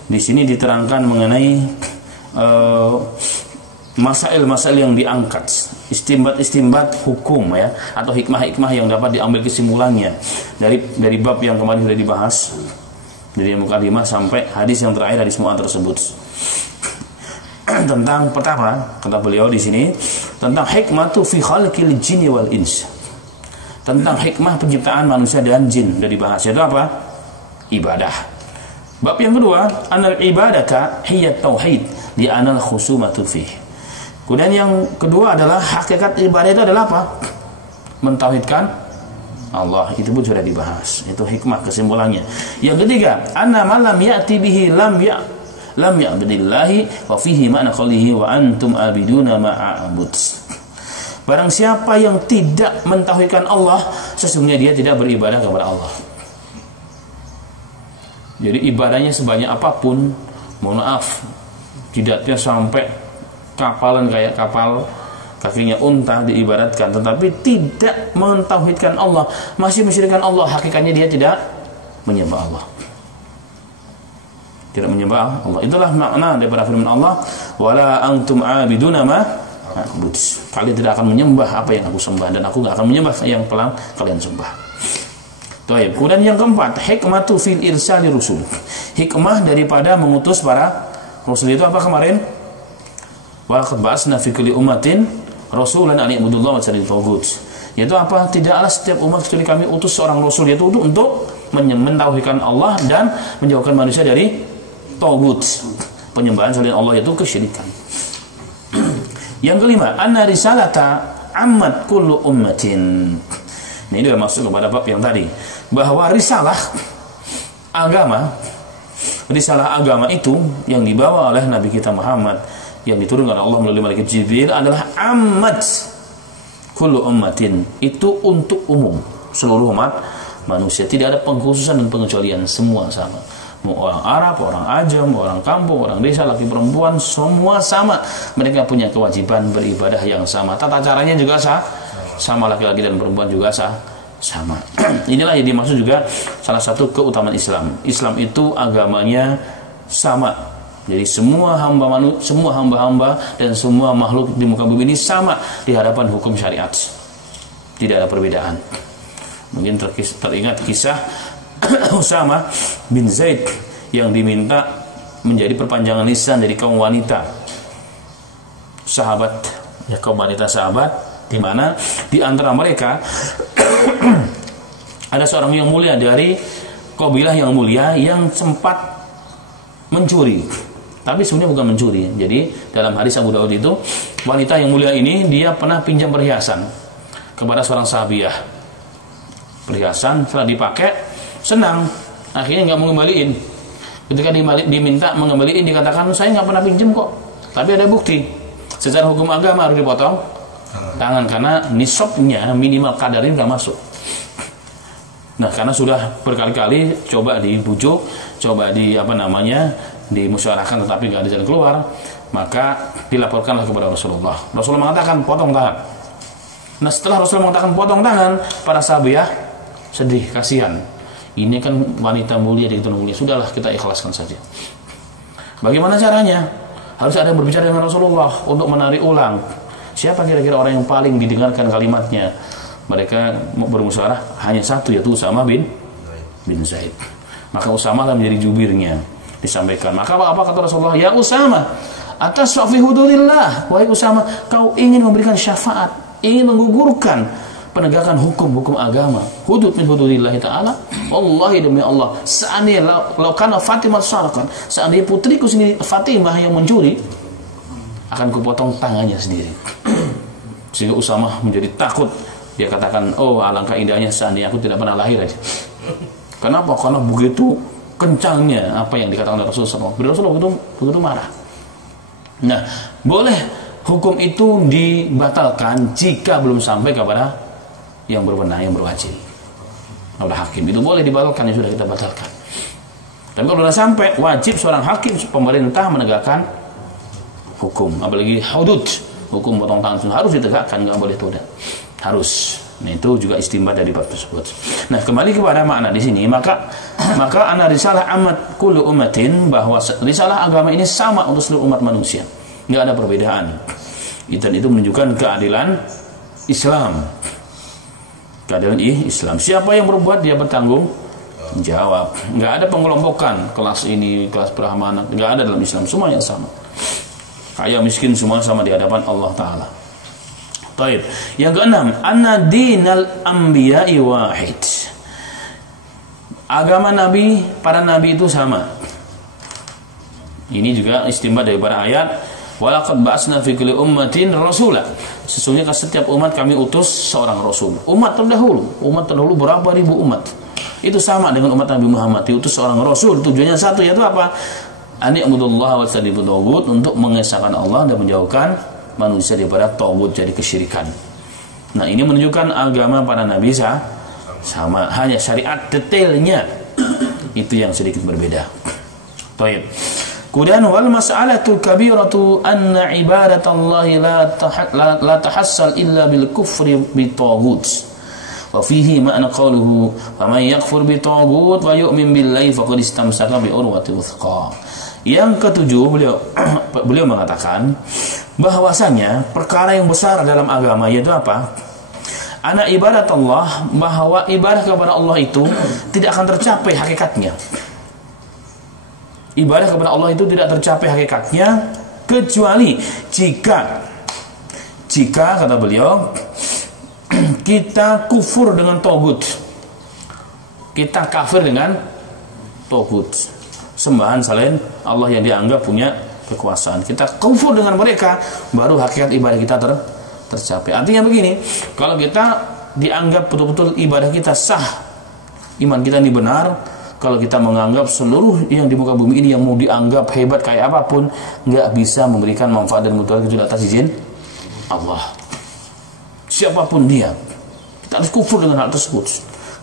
di sini diterangkan mengenai masail-masail yang diangkat, istimbat hukum ya, atau hikmah-hikmah yang dapat diambil kesimpulannya dari bab yang kemarin sudah dibahas, dari mukadimah sampai hadis yang terakhir, hadis Mu'adz tersebut. Tentang pertama, kata beliau di sini, tentang hikmatu fi khalqil jinni wal ins. Tentang hikmah penciptaan manusia dan jin sudah dibahas. Itu apa? Ibadah. Bab yang kedua, anal ibadata hiya tauhid di anal khusumatu fih. Kemudian yang kedua adalah hakikat ibadah itu adalah apa? Mentauhidkan Allah. Itu pun sudah dibahas. Itu hikmah kesimpulannya. Yang ketiga, anna ma lam ya'ti bihi lam ya'budillahi wa fihi ma'na qawlihi wa antum abiduna ma'abud. Barang siapa yang tidak mentauhidkan Allah, sesungguhnya dia tidak beribadah kepada Allah. Jadi ibadahnya sebanyak apapun, mohon maaf, jidatnya sampai kapalan kayak kapal, kakinya unta diibaratkan, tetapi tidak mentauhidkan Allah, masih mensyirikkan Allah, hakikatnya dia tidak menyembah Allah. Tidak menyembah Allah. Itulah makna daripada firman Allah, wala antum abiduna ma Kalian tidak akan menyembah apa yang aku sembah, dan aku tidak akan menyembah yang telah kalian sembah. Baik. Kemudian yang keempat, hikmatu fil irsali rusul. Hikmah daripada mengutus para rasul itu apa kemarin? Wa qad ba'atsna fi kulli ummatin rasulan an i'budullaha wa tajtanibu taghut. Yaitu apa? Tidaklah setiap umat kecuali kami utus seorang rasul, yaitu untuk mentauhidkan Allah dan menjauhkan manusia dari taghut, penyembahan selain Allah, yaitu kesyirikan. Yang kelima, anna risalata ammat kullu ummatin. Ini juga masuk kepada bab yang tadi, bahwa risalah agama itu yang dibawa oleh Nabi kita Muhammad, yang diturunkan oleh Allah melalui malaikat Jibril, adalah ammat kullu ummatin, itu untuk umum seluruh umat manusia, tidak ada pengkhususan dan pengecualian, semua sama. Mau orang Arab, orang Ajam, orang kampung, orang desa, laki perempuan, semua sama. Mereka punya kewajiban beribadah yang sama. Tata caranya juga sama, laki-laki dan perempuan juga sama. Inilah yang dimaksud juga salah satu keutamaan Islam. Islam itu agamanya sama. Jadi semua hamba-hamba dan semua makhluk di muka bumi ini sama di hadapan hukum syariat. Tidak ada perbedaan. Mungkin teringat kisah Usama bin Zaid yang diminta menjadi perpanjangan lisan dari kaum wanita sahabat, ya, kaum wanita sahabat, di mana di antara mereka ada seorang yang mulia dari kabilah yang mulia yang sempat mencuri. Tapi sebenarnya bukan mencuri. Jadi dalam hadis Abu Daud itu, wanita yang mulia ini dia pernah pinjam perhiasan kepada seorang sahabiah. Perhiasan setelah dipakai senang, akhirnya nggak mau ngembaliin. Ketika diminta mengembaliin, dikatakan saya nggak pernah pinjam kok, tapi ada bukti. Secara hukum agama harus dipotong tangan karena nisabnya minimal kadarnya nggak masuk. Nah, karena sudah berkali-kali coba dibujuk, coba dimusyawarahkan tetapi nggak ada jalan keluar, maka dilaporkanlah kepada Rasulullah. Rasulullah mengatakan potong tangan. Nah, setelah Rasulullah mengatakan potong tangan, para sahabat sedih, kasihan. Ini kan wanita mulia, di mulia. Sudahlah, kita ikhlaskan saja. Bagaimana caranya? Harus ada yang berbicara dengan Rasulullah untuk menarik ulang. Siapa kira-kira orang yang paling didengarkan kalimatnya? Mereka bermusyawarah hanya satu, yaitu Usama bin Zaid. Maka Usama lah menjadi jubirnya. Disampaikan. Maka apa kata Rasulullah? Ya Usama, atas fi hudurillah. Wahai Usama, kau ingin memberikan syafaat, ingin menggugurkan penegakan hukum agama, hudud min hudurillah ta'ala. Wallahi demi Allah, seandainya laukana Fatimah sarakan, seandainya putriku sendiri Fatimah yang mencuri, akan kupotong tangannya sendiri. Sehingga Usama menjadi takut. Dia katakan, oh alangkah indahnya seandainya aku tidak pernah lahir aja. Kenapa? Karena begitu kencangnya apa yang dikatakan oleh Rasulullah SAW. Rasulullah begitu marah. Nah, boleh hukum itu dibatalkan jika belum sampai kepada yang berwenang, yang berwajib. Oleh hakim itu boleh dibatalkan, yang sudah kita batalkan. Tapi kalau sudah sampai, wajib seorang hakim, pemerintah menegakkan hukum, apalagi hudud, hukum potong tangan harus ditegakkan, nggak boleh tunda, harus. Nah, itu juga istimbat dari bab tersebut. Nah, kembali kepada makna di sini, maka ana risalah amat kullu ummatin, bahwa risalah agama ini sama untuk seluruh umat manusia, nggak ada perbedaan. Dan itu menunjukkan keadilan Islam. Keadilan Islam. Siapa yang berbuat, dia bertanggung jawab. Nggak ada pengelompokan kelas ini, kelas brahmana, nggak ada dalam Islam. Semua yang sama. Kaya miskin semua sama di hadapan Allah Ta'ala. Taib. Yang keenam, anna dinal anbiya'i wahid. Agama Nabi, para Nabi itu sama. Ini juga istimbat daripada ayat walaqad ba'atsna fi kulli ummatin rasula. Sesungguhnya ke setiap umat kami utus seorang rasul. Umat terdahulu berapa ribu umat. Itu sama dengan umat Nabi Muhammad, diutus seorang rasul. Tujuannya satu, yaitu apa? Ani abudullah wa tajtanibu taghut, untuk mengesahkan Allah dan menjauhkan manusia daripada taghut, jadi kesyirikan. Nah, ini menunjukkan agama para nabi sama, hanya syariat detailnya itu yang sedikit berbeda. Baik. Kemudian wal mas'alatul kabiratu anna ibadatallahi la tahassal illa bil kufri bi taghut. Wa fihi ma'na qawluhu faman yakfur bi taghut wa yu'min billahi faqad istamsaka bi urwati wuthqa. Yang ketujuh, beliau mengatakan bahwasanya perkara yang besar dalam agama yaitu apa? Ana ibadat Allah, bahwa ibadah kepada Allah itu tidak akan tercapai hakikatnya. Ibadah kepada Allah itu tidak tercapai hakikatnya kecuali jika kata beliau kita kufur dengan togut, kita kafir dengan togut, sembahan selain Allah yang dianggap punya kekuasaan. Kita kufur dengan mereka, baru hakikat ibadah kita tercapai. Artinya begini, kalau kita dianggap betul-betul ibadah kita sah, iman kita ini benar, kalau kita menganggap seluruh yang di muka bumi ini yang mau dianggap hebat kayak apapun nggak bisa memberikan manfaat dan mudarat kecuali atas izin Allah. Siapapun dia, kita harus kufur dengan hal tersebut.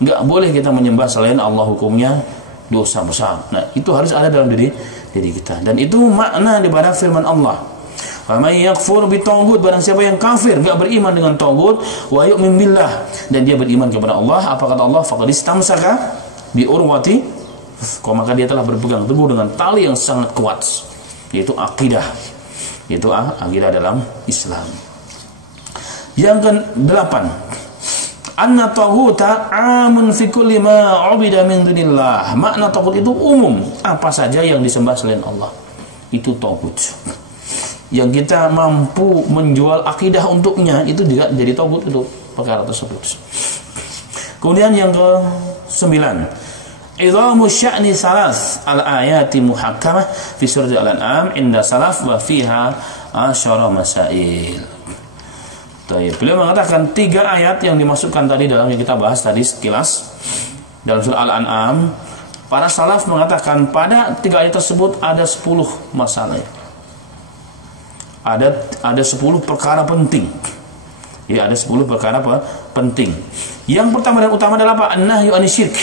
Nggak boleh kita menyembah selain Allah, hukumnya dosa besar. Nah, itu harus ada dalam diri kita. Dan itu makna daripada firman Allah. Faman yakfur bitaghut, barang siapa yang kafir, enggak beriman dengan taghut, wa yu'min billah, dan dia beriman kepada Allah, apa kata Allah? Faqad istamsaka bi urwati, maka dia telah berpegang teguh dengan tali yang sangat kuat, yaitu akidah. Yaitu akidah dalam Islam. Yang ke-8, anna taghuta amun fi kulli ma 'ubida min dunillah. Makna taghut itu umum, apa saja yang disembah selain Allah itu taghut. Yang kita mampu menjual akidah untuknya itu juga jadi taghut, itu perkara tersebut. Kemudian yang ke-9, idhamu sya'ni salas al-ayati muhakkamah fi surah Al-An'am inda salaf wa fiha 10 masail. Beliau mengatakan 3 ayat yang dimasukkan tadi dalam yang kita bahas tadi sekilas dalam surah Al-An'am. Para salaf mengatakan pada 3 ayat tersebut ada 10 masalah. Ada 10 perkara penting. Ya, ada 10 perkara penting. Yang pertama dan utama adalah apa? An-nahyu anisyirk.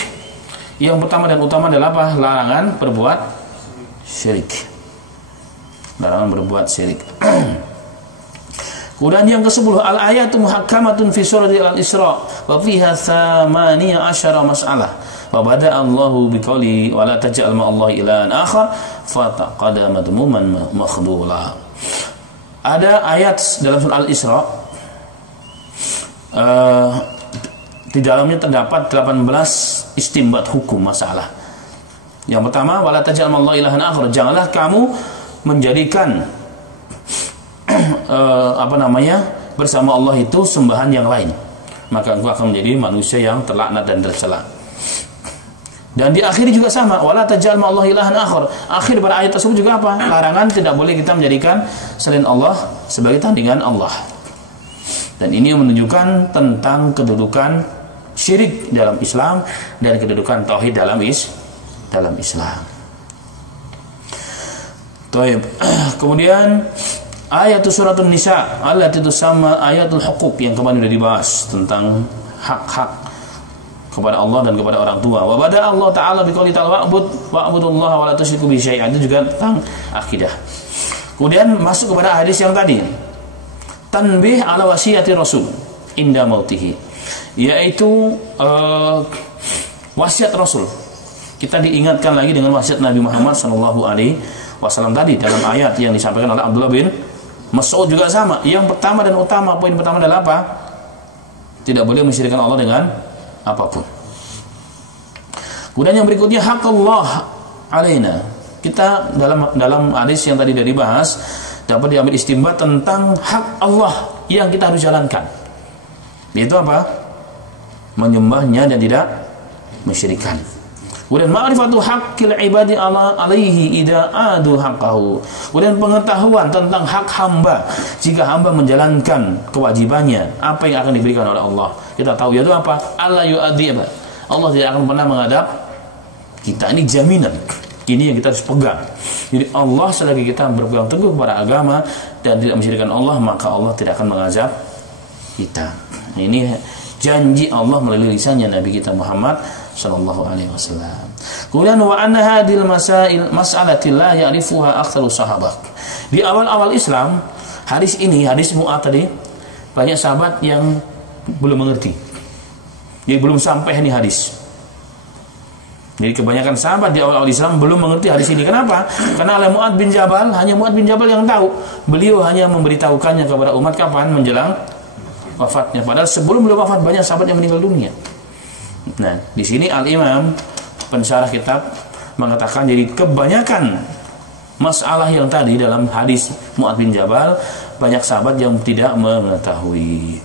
Yang pertama dan utama adalah apa? Larangan berbuat syirik. Larangan berbuat syirik. Kemudian yang ke-10, al-ayatu muhakkamatun fi surah Al-Isra wa fiha 18 mas'alah. Wa bada'a Allahu biqauli wa la taj'al ma'allahi ilahan akhar fa taqada madmuman makhdula. Ada ayat dalam surah Al-Isra, di dalamnya terdapat 18 istimbat hukum masalah. Yang pertama, wala taj'al ma'allahi ilahan akhar, janganlah kamu menjadikan bersama Allah itu sembahan yang lain, maka engkau akan menjadi manusia yang terlaknat dan tercela. Dan di akhir juga sama, wala taj'al ma'allahi ilahan akhar. Akhir pada ayat tersebut juga apa? Larangan, tidak boleh kita menjadikan selain Allah sebagai tandingan Allah. Dan ini menunjukkan tentang kedudukan syirik dalam Islam dan kedudukan tauhid dalam Islam. Kemudian ayat suratun Nisa, ayat itu sama ayatul huquq yang kemarin sudah dibahas tentang hak-hak kepada Allah dan kepada orang tua. Wa bada Allah Ta'ala biqouli ta'ala wa'budullaha wa la tusyriku bihi syai'an, itu juga tentang akidah. Kemudian masuk kepada hadis yang tadi, tanbih ala wasiyati Rasul inda mautihi, yaitu wasiat Rasul. Kita diingatkan lagi dengan wasiat Nabi Muhammad SAW tadi dalam ayat yang disampaikan oleh Abdullah bin Mas'ud juga sama. Yang pertama dan utama, poin pertama adalah apa? Tidak boleh mensyirikkan Allah dengan apapun. Kemudian yang berikutnya hak Allah alaina. Kita dalam hadis yang tadi dari bahas dapat diambil istimbat tentang hak Allah yang kita harus jalankan. Yaitu apa? Menyembahnya dan tidak mensyirikkan. Kemudian ma'rifatu haqqil ibadi alaihi idza adu haqqahu. Kemudian pengetahuan tentang hak hamba jika hamba menjalankan kewajibannya, apa yang akan diberikan oleh Allah. Kita tahu yaitu apa? Allah yu'adzib. Allah tidak akan pernah mengadab kita. Ini jaminan. Ini yang kita harus pegang. Jadi Allah selagi kita berpegang teguh kepada agama dan tidak mensyirikkan Allah, maka Allah tidak akan mengazab kita. Ini janji Allah melalui lisannya Nabi kita Muhammad sallallahu alaihi wasallam. Kemudian wa anna hadil mas'alati la ya'rifuha aktsaru sahabat. Di awal-awal Islam, hadis Mu'adz tadi, banyak sahabat yang belum mengerti. Jadi belum sampai ini hadis. Jadi kebanyakan sahabat di awal-awal Islam belum mengerti hadis ini. Kenapa? Karena oleh Mu'adz bin Jabal, hanya Mu'adz bin Jabal yang tahu. Beliau hanya memberitahukannya kepada umat kapan? Menjelang wafatnya. Padahal sebelum beliau wafat banyak sahabat yang meninggal dunia. Nah, di sini Al-Imam pensyarah kitab mengatakan jadi kebanyakan masalah yang tadi dalam hadis Mu'adz bin Jabal banyak sahabat yang tidak mengetahui.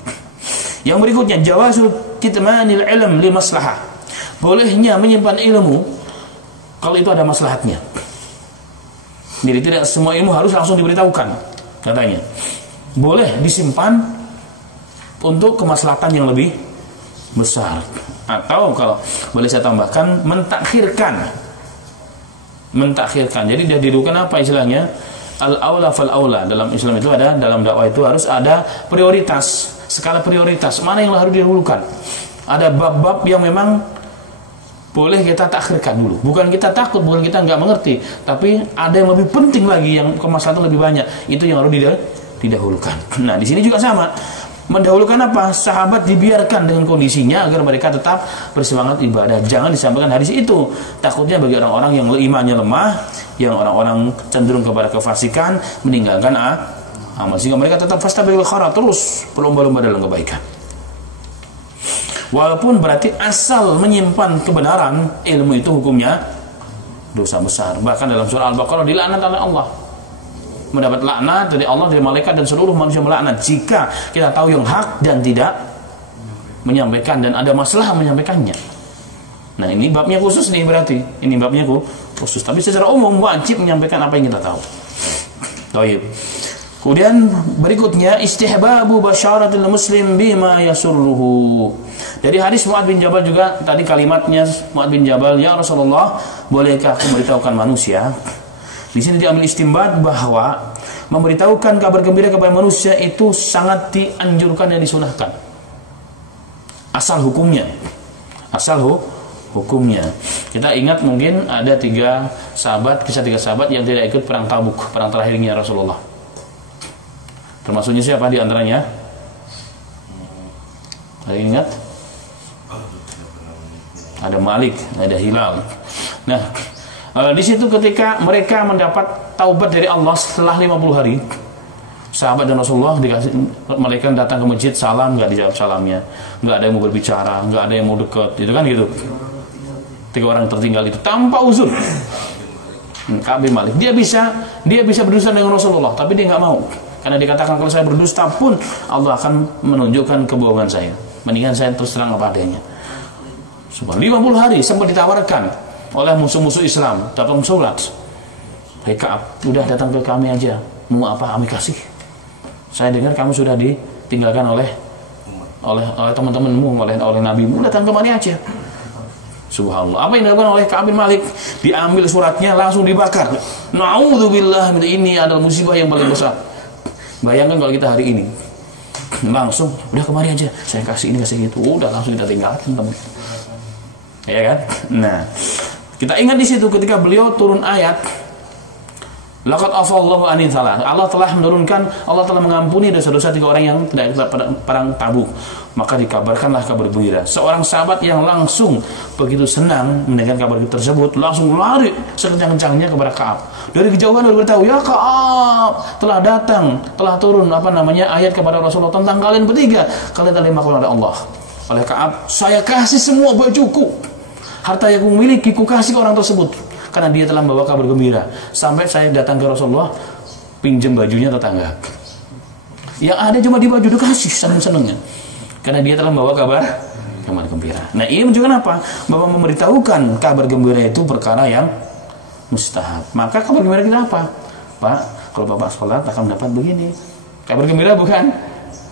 Yang berikutnya jawazul kitmanil ilm li maslahah. Bolehnya menyimpan ilmu kalau itu ada maslahatnya. Jadi tidak semua ilmu harus langsung diberitahukan, katanya. Boleh disimpan untuk kemaslahatan yang lebih besar. Atau kalau boleh saya tambahkan, mentakhirkan. Jadi dia didulukan apa istilahnya? Al-aula fal-aula. Dalam Islam itu ada, dalam dakwah itu harus ada prioritas, skala prioritas. Mana yang harus didahulukan? Ada bab-bab yang memang boleh kita takhirkan dulu. Bukan kita takut, bukan kita nggak mengerti, tapi ada yang lebih penting lagi, yang kemaslahatan lebih banyak. Itu yang harus didahulukan. Nah, di sini juga sama. Mendahulukan apa? Sahabat dibiarkan dengan kondisinya agar mereka tetap bersemangat ibadah. Jangan disampaikan hadis itu. Takutnya bagi orang-orang yang imannya lemah, yang orang-orang cenderung kepada kefasikan, meninggalkan amal, sehingga mereka tetap fastabiqul khairat, terus berlomba-lomba dalam kebaikan. Walaupun berarti asal menyimpan kebenaran, ilmu itu hukumnya dosa besar. Bahkan dalam surah Al-Baqarah dilaknat oleh Allah. Mendapat laknat dari Allah, dari malaikat, dan seluruh manusia melaknat jika kita tahu yang hak dan tidak menyampaikan, dan ada masalah menyampaikannya. Nah, ini babnya khusus nih berarti. Ini babnya khusus. Tapi secara umum wajib menyampaikan apa yang kita tahu. Baik. Kemudian berikutnya istihbabu basyaratul muslim bima yasurruhu. Dari hadis Mu'adz bin Jabal juga tadi kalimatnya Mu'adz bin Jabal, ya Rasulullah, bolehkah aku memberitahukan manusia? Di sini diambil istimbat bahwa memberitahukan kabar gembira kepada manusia itu sangat dianjurkan dan disunahkan. Asal hukumnya. Kita ingat mungkin ada kisah 3 sahabat yang tidak ikut perang Tabuk, perang terakhirnya Rasulullah. Termasuknya siapa di antaranya? Ada ingat? Ada Malik, ada Hilal. Nah, di situ ketika mereka mendapat taubat dari Allah setelah 50 hari, sahabat dan Rasulullah mereka datang ke masjid, salam, nggak dijawab salamnya, nggak ada yang mau berbicara, nggak ada yang mau dekat, itu kan gitu. 3 orang tertinggal itu tanpa uzur. Ka'ab bin Malik, dia bisa berdusta dengan Rasulullah, tapi dia nggak mau. Karena dikatakan kalau saya berdusta pun Allah akan menunjukkan kebohongan saya. Mendingan saya terus terang apa adanya. 50 hari sempat ditawarkan oleh musuh-musuh Islam, datang sholat. Hei Ka'ab, udah datang ke kami aja. Mau apa kami kasih? Saya dengar kamu sudah ditinggalkan oleh teman-temanmu, oleh nabimu. Datang kemari aja. Subhanallah. Apa yang dilakukan oleh Ka'ab bin Malik? Diambil suratnya langsung dibakar. Na'udzubillah, ini adalah musibah yang paling besar. Bayangkan kalau kita hari ini langsung, udah kemari aja, saya kasih ini kasih itu, udah langsung kita tinggalkan, teman. Ya kan? Nah, kita ingat di situ ketika beliau turun ayat, laqad afallahu anin salah. Allah telah mengampuni dosa-dosa 3 orang yang tidak ikut perang Tabuk. Maka dikabarkanlah kabar gembira. Seorang sahabat yang langsung begitu senang mendengar kabar tersebut, langsung lari sekencang-kencangnya kepada Ka'ab. Dari kejauhan dia beritahu, ya Ka'ab, telah turun ayat kepada Rasulullah tentang kalian bertiga. Kalian telah dimaafkan oleh Allah. Oleh Ka'ab, saya kasih semua bajuku, harta yang kumiliki, ku kasih ke orang tersebut, karena dia telah membawa kabar gembira. Sampai saya datang ke Rasulullah, pinjam bajunya tetangga. Yang ada cuma di baju, dikasih seneng-senengnya, karena dia telah membawa kabar gembira. Nah, ini menunjukkan apa? Bahwa memberitahukan kabar gembira itu perkara yang mustahab. Maka kabar gembira kita apa? Pak, kalau Bapak sholat akan mendapat begini. Kabar gembira bukan?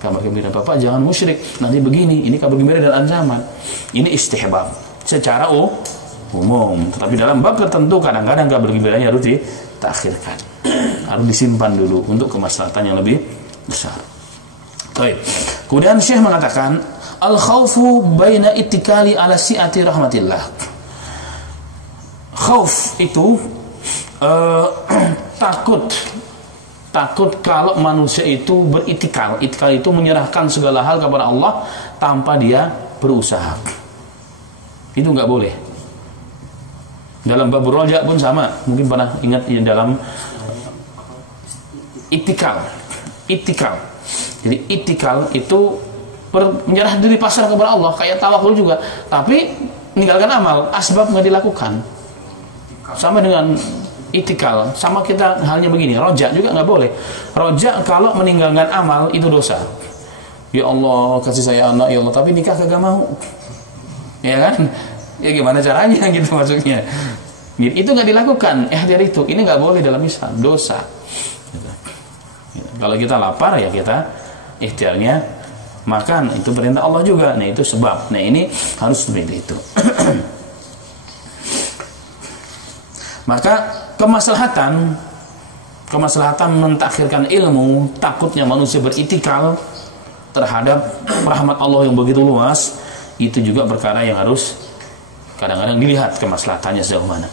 Kabar gembira, Bapak jangan musyrik, nanti begini. Ini kabar gembira dan ancaman. Ini istihbab secara umum. Tapi dalam bab tertentu kadang-kadang kabar gembiranya harus ditakhirkan, harus disimpan dulu untuk kemaslahatan yang lebih besar. Baik. Kemudian Syekh mengatakan, al-khawfu baina ittikali ala si'ati rahmatillah. Khauf itu takut kalau manusia itu beritikal. Itikal itu menyerahkan segala hal kepada Allah tanpa dia berusaha. Itu nggak boleh. Dalam bab roja pun sama. Mungkin pernah ingat di dalam itikal. Jadi itikal itu menyerah diri pasrah kepada Allah, kayak tawakul juga, tapi meninggalkan amal, asbab nggak dilakukan. Sama dengan itikal, sama kita halnya begini. Roja juga nggak boleh. Roja kalau meninggalkan amal itu dosa. Ya Allah kasih saya anak ya Allah, tapi nikah kagak mau. Ya kan? Ya gimana caranya gitu maksudnya. Itu nggak dilakukan. Ikhtiar itu, ini nggak boleh dalam Islam, dosa. Kalau kita lapar ya kita ikhtiarnya makan, itu perintah Allah juga. Nah itu sebab. Nah ini harus seperti itu. Maka kemaslahatan mentakhirkan ilmu, takutnya manusia beritikal terhadap rahmat Allah yang begitu luas, itu juga perkara yang harus kadang-kadang dilihat kemaslahatannya sejauh mana.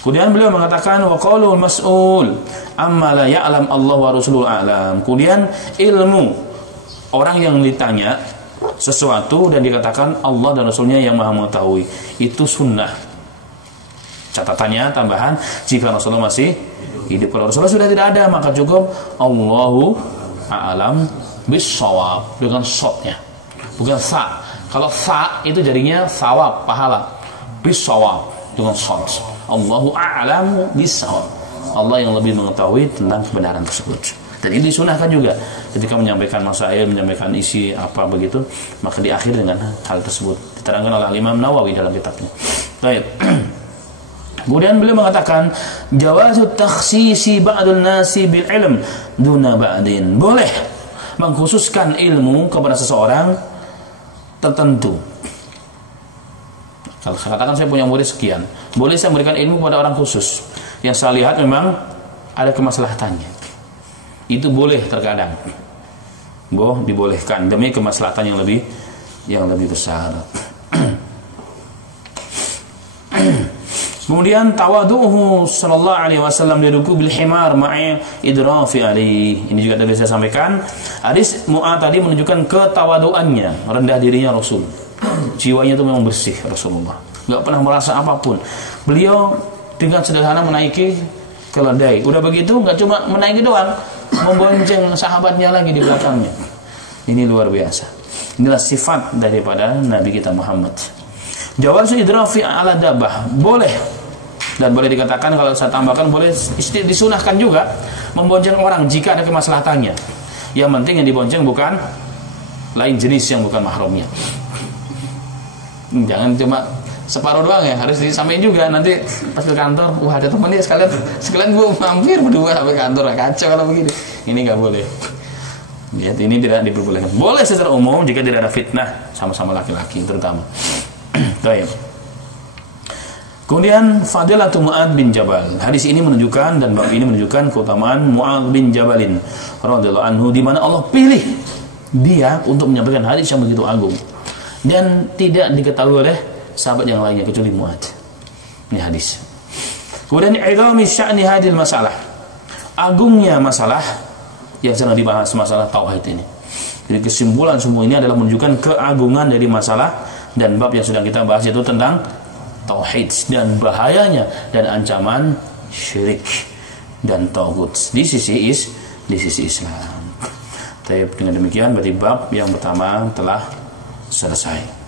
Kemudian beliau mengatakan wa qaulul mas'ul amma la ya'lam Allah wa rasuluhu a'lam. Kemudian ilmu orang yang ditanya sesuatu dan dikatakan Allah dan Rasulnya yang maha mengetahui, itu sunnah. Catatannya tambahan, jika Rasulullah masih hidup. Kalau Rasulullah sudah tidak ada, maka cukup Allahu a'lam bis-shawab dengan shotnya, bukan sa. Kalau sa itu jadinya sawab, pahala. Bis-shawab dengan shot. Allahu a'lamu bis-shawab. Allah yang lebih mengetahui tentang kebenaran tersebut. Dan ini disunahkan juga ketika menyampaikan masail, menyampaikan isi apa begitu, maka diakhir dengan hal tersebut. Diterangkan oleh Imam Nawawi dalam kitabnya. Baik. Kemudian beliau mengatakan jawazu takhsisi ba'dun nasi bil ilm duna ba'din. Boleh mengkhususkan ilmu kepada seseorang tertentu. Kalau saya katakan saya punya murid sekian, boleh saya memberikan ilmu kepada orang khusus yang saya lihat memang ada kemaslahatannya. Itu boleh terkadang. Dibolehkan demi kemaslahatan yang lebih besar. Kemudian tawadu'uhu sallallahu alaihi wasallam liruku bil himar ma'i idrafi alaihi. Ini juga tadi saya sampaikan. Hadis Mu'adz tadi menunjukkan ketawaduannya, rendah dirinya Rasul. Jiwanya itu memang bersih Rasulullah. Enggak pernah merasa apapun. Beliau dengan sederhana menaiki keledai. Udah begitu enggak cuma menaiki doang, membonceng sahabatnya lagi di belakangnya. Ini luar biasa. Inilah sifat daripada Nabi kita Muhammad. Jawazu idrafi ala dabah. Boleh. Dan boleh dikatakan, kalau saya tambahkan, boleh disunahkan juga membonceng orang jika ada kemaslahatannya. Yang penting yang dibonceng bukan lain jenis yang bukan mahramnya. Jangan cuma separuh doang ya, harus disampaikan juga. Nanti pas ke kantor, wah ada temennya sekalian gue mampir berdua sampai kantor, kacau kalau begini. Ini nggak boleh. Lihat, ini tidak diperbolehkan. Boleh secara umum jika tidak ada fitnah sama-sama laki-laki terutama. Baik. Kemudian fadilatu Mu'adz bin Jabal. Hadis ini menunjukkan dan bab ini menunjukkan keutamaan Mu'adz bin Jabalin radhiyallahu anhu, di mana Allah pilih dia untuk menyampaikan hadis yang begitu agung dan tidak diketahui oleh sahabat yang lainnya kecuali Mu'adz. Ini hadis. Kemudian izami sya'ni hadil masalah. Agungnya masalah yang sedang dibahas, masalah tauhid ini. Jadi kesimpulan semua ini adalah menunjukkan keagungan dari masalah dan bab yang sedang kita bahas, yaitu tentang tauhid dan bahayanya dan ancaman syirik dan taghut di sisi Islam. Tapi dengan demikian berarti bab yang pertama telah selesai.